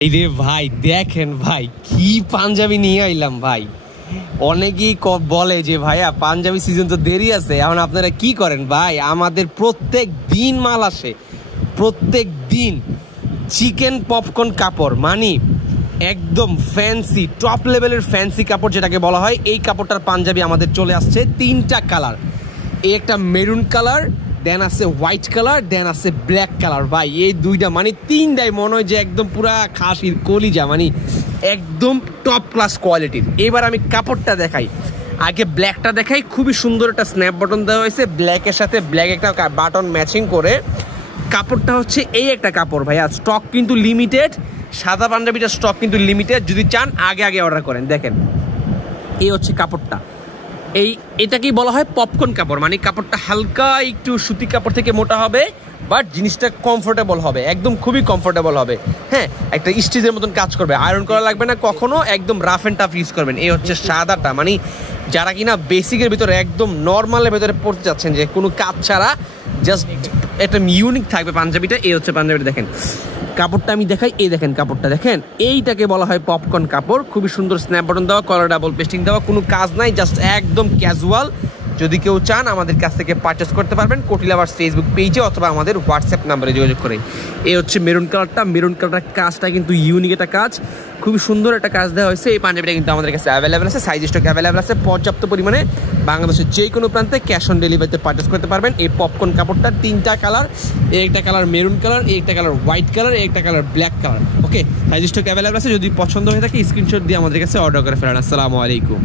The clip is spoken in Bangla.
এই রে ভাই দেখেন ভাই কি পাঞ্জাবি নিয়ে আইলাম ভাই। অনেকেই বলে যে ভাইয়া পাঞ্জাবি সিজন তো দেরি আছে, এখন আপনারা কি করেন ভাই? আমাদের প্রত্যেক দিন মাল আসে, প্রত্যেক দিন চিকেন পপকর্ন কাপড়, মানে একদম ফ্যান্সি টপ লেভেলের ফ্যান্সি কাপড় যেটাকে বলা হয়, এই কাপড়টার পাঞ্জাবি আমাদের চলে আসছে তিনটা কালার। এই একটা মেরুন কালার, দেন আছে হোয়াইট কালার, দেন আছে ব্ল্যাক কালার। ভাই এই দুইটা মানে তিনটাই মনে হয় যে একদম পুরা খাসির কলিজা, মানে একদম টপ ক্লাস কোয়ালিটির। এবার আমি কাপড়টা দেখাই, আগে ব্ল্যাকটা দেখাই। খুবই সুন্দর একটা স্ন্যাপ বাটন দেওয়া হয়েছে, ব্ল্যাকের সাথে ব্ল্যাক একটা বাটন ম্যাচিং করে। কাপড়টা হচ্ছে এই একটা কাপড় ভাইয়া, স্টক কিন্তু লিমিটেড। সাদা পাঞ্জাবিটার স্টক কিন্তু লিমিটেড, যদি চান আগে আগে অর্ডার করেন। দেখেন এই হচ্ছে কাপড়টা, এটাকেই বলা হয় পপকর্ন কাপড়, মানে কাপড়টা হালকা একটু সুতি কাপড় থেকে মোটা হবে, বাট জিনিসটা কমফোর্টেবল হবে, একদম খুবই কমফোর্টেবল হবে। হ্যাঁ, একটা স্টিচের মতন কাজ করবে, আয়রন করা লাগবে না কখনো, একদম রাফ অ্যান্ড টাফ ইউজ করবেন। এই হচ্ছে সাদাটা, মানে যারা কিনা বেসিকের ভিতরে একদম নর্মালের ভিতরে পড়তে চাচ্ছেন, যে কোনো কাজ ছাড়া জাস্ট একটা ইউনিক থাকবে পাঞ্জাবিটা, এই হচ্ছে পাঞ্জাবিটা। দেখেন কাপড়টা আমি দেখাই, এই দেখেন কাপড়টা দেখেন, এইটাকে বলা হয় পপকর্ন কাপড়। খুবই সুন্দর স্ন্যাপ বাটন দেওয়া, কলার ডাবল পেস্টিং দেওয়া, কোনো কাজ নাই, জাস্ট একদম ক্যাজুয়াল। যদি কেউ চান আমাদের কাছ থেকে পারচেস করতে পারবেন কোটি লাভার্স ফেসবুক পেজে অথবা আমাদের হোয়াটসঅ্যাপ নাম্বারে যোগাযোগ করে। এই হচ্ছে মেরুন কালারটা, মেরুন কালারটার কাজটা কিন্তু ইউনিক একটা কাজ, খুবই সুন্দর একটা কাজ দেওয়া হয়েছে। এই পাঞ্জাবিটা কিন্তু আমাদের কাছে অ্যাভেলেবেল আছে, সাইজ স্টক অ্যাভেলেবেল আছে পর্যাপ্ত পরিমাণে। বাংলাদেশের যে কোনো প্রান্তে ক্যাশ অন ডেলিভারিতে পারচেস করতে পারবেন। এই পপকর্ন কাপড়টা তিনটা কালার, এই একটা কালার মেরুন কালার, এই একটা কালার হোয়াইট কালার, এই একটা কালার ব্ল্যাক কালার। ওকে, সাইজ স্টক অ্যাভেলেবেল আছে, যদি পছন্দ হয়ে থাকে স্ক্রিনশট দিয়ে আমাদের কাছে অর্ডার করে ফেলেন। আসসালামু আলাইকুম।